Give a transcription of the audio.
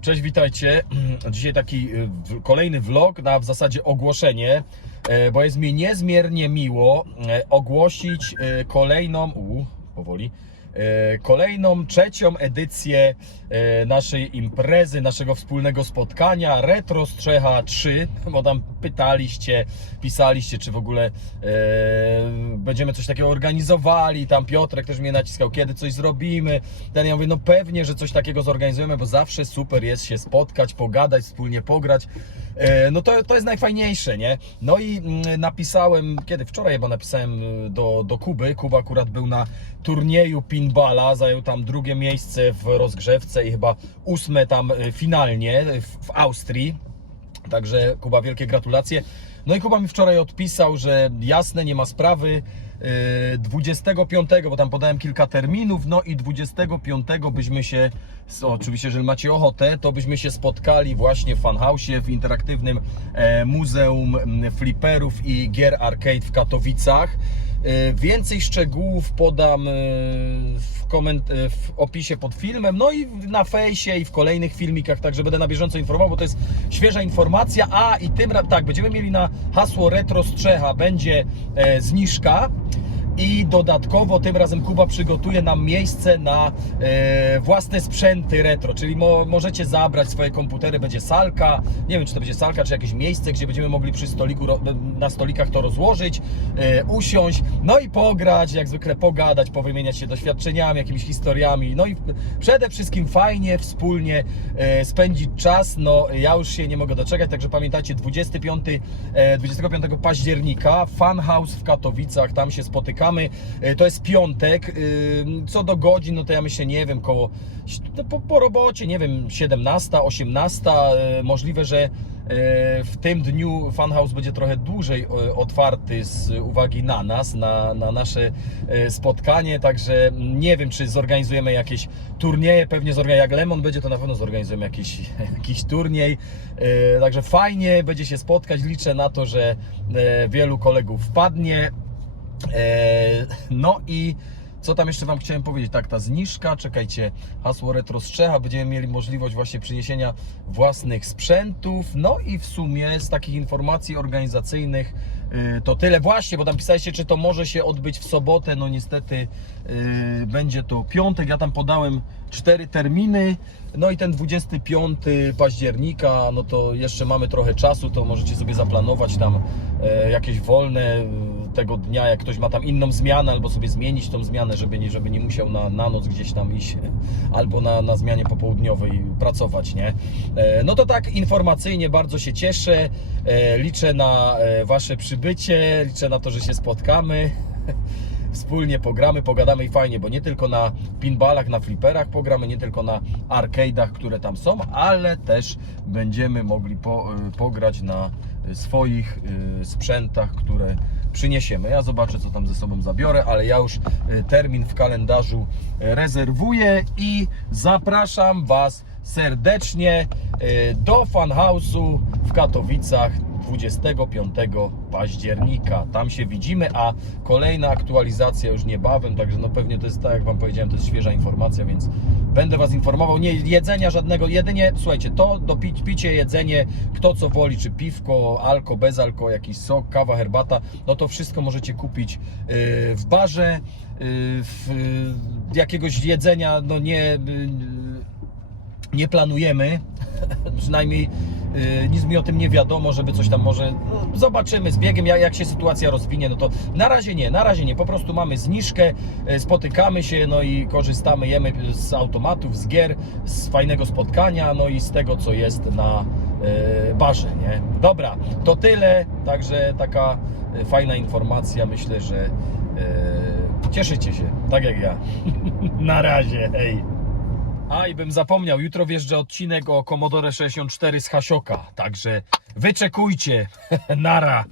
Cześć, witajcie. Dzisiaj taki y, kolejny vlog, na w zasadzie ogłoszenie, e, bo jest mi niezmiernie miło e, ogłosić e, kolejną, u, powoli, kolejną, trzecią edycję e, naszej imprezy, naszego wspólnego spotkania Retro Strzecha 3, bo tam pytaliście, pisaliście, czy w ogóle e, będziemy coś takiego organizowali, tam Piotrek też mnie naciskał, kiedy coś zrobimy, ten ja mówię, no pewnie, że coś takiego zorganizujemy, bo zawsze super jest się spotkać, pogadać, wspólnie pograć, e, no to, to jest najfajniejsze, nie? No i mm, napisałem, kiedy? Wczoraj chyba napisałem do, do Kuby, Kuba akurat był na turnieju pinballa, zajął tam drugie miejsce w rozgrzewce i chyba ósme tam y, finalnie w, Austrii, Także Kuba, wielkie gratulacje. No i Kuba mi wczoraj odpisał, że jasne, nie ma sprawy. Yy, 25, bo tam podałem kilka terminów, no i 25 byśmy się, oczywiście, jeżeli macie ochotę, to byśmy się spotkali właśnie w Funhousie, w interaktywnym e, Muzeum Flipperów i Gier Arcade w Katowicach. E, Więcej szczegółów podam e, w, koment- e, w opisie pod filmem, no i na fejsie i w kolejnych filmikach, także będę na bieżąco informował, bo to jest świeża informacja. A i tym ra- tak, będziemy mieli na hasło Retro Strzecha będzie zniżka. I dodatkowo tym razem Kuba przygotuje nam miejsce na e, własne sprzęty retro, czyli mo, możecie zabrać swoje komputery, będzie salka, nie wiem czy to będzie salka, czy jakieś miejsce, gdzie będziemy mogli przy stoliku, na stolikach to rozłożyć, e, usiąść, no i pograć, jak zwykle pogadać, powymieniać się doświadczeniami, jakimiś historiami, no i przede wszystkim fajnie wspólnie e, spędzić czas, no ja już się nie mogę doczekać, także pamiętajcie 25, e, 25 października Funhouse w Katowicach, tam się spotykamy, E, to jest piątek, y, co do godzin, no to ja myślę, nie wiem, koło, po, po robocie, nie wiem, 17, 18, e, możliwe, że e, w tym dniu Funhouse będzie trochę dłużej e, otwarty z uwagi na nas, na, na nasze e, spotkanie, także nie wiem, czy zorganizujemy jakieś turnieje, pewnie jak Lemon będzie, to na pewno zorganizujemy jakiś, jakiś turniej, E, także fajnie będzie się spotkać, liczę na to, że e, wielu kolegów wpadnie, E, No i co tam jeszcze Wam chciałem powiedzieć? Tak, ta zniżka, czekajcie, hasło Retro Strzecha, będziemy mieli możliwość właśnie przyniesienia własnych sprzętów. No i w sumie z takich informacji organizacyjnych y, to tyle właśnie, bo tam pisaliście, czy to może się odbyć w sobotę. No niestety y, będzie to piątek. Ja tam podałem cztery terminy. No i ten 25 października, no to jeszcze mamy trochę czasu, to możecie sobie zaplanować tam e, jakieś wolne e, tego dnia, jak ktoś ma tam inną zmianę, albo sobie zmienić tą zmianę, żeby nie, żeby nie musiał na, na noc gdzieś tam iść, albo na, na zmianie popołudniowej pracować, nie? E, No to tak informacyjnie bardzo się cieszę, e, liczę na e, Wasze przybycie, liczę na to, że się spotkamy wspólnie pogramy, pogadamy i fajnie, bo nie tylko na pinballach, na flipperach pogramy, nie tylko na arcade'ach, które tam są, ale też będziemy mogli po, y, pograć na swoich y, sprzętach, które przyniesiemy. Ja zobaczę, co tam ze sobą zabiorę, ale ja już y, termin w kalendarzu rezerwuję i zapraszam Was serdecznie do Funhouse'u w Katowicach 25 października. Tam się widzimy, a kolejna aktualizacja już niebawem, także no pewnie to jest tak jak Wam powiedziałem, to jest świeża informacja, więc będę Was informował. Nie jedzenia żadnego, jedynie słuchajcie, to do pić, picie, jedzenie, kto co woli, czy piwko, alko, bez alko, jakiś sok, kawa, herbata, no to wszystko możecie kupić yy, w barze, yy, w, yy, jakiegoś jedzenia, no nie... Nie planujemy, przynajmniej y, nic mi o tym nie wiadomo, żeby coś tam może, no, zobaczymy z biegiem, jak, się sytuacja rozwinie, no to na razie nie, na razie nie, po prostu mamy zniżkę, y, spotykamy się, no i korzystamy, jemy z automatów, z gier, z fajnego spotkania, no i z tego, co jest na y, barze, nie? Dobra, to tyle, także taka fajna informacja, myślę, że cieszycie się, tak jak ja. na razie, hej! A i bym zapomniał, jutro wjeżdża odcinek o Commodore 64 z Hasioka, także wyczekujcie. Nara.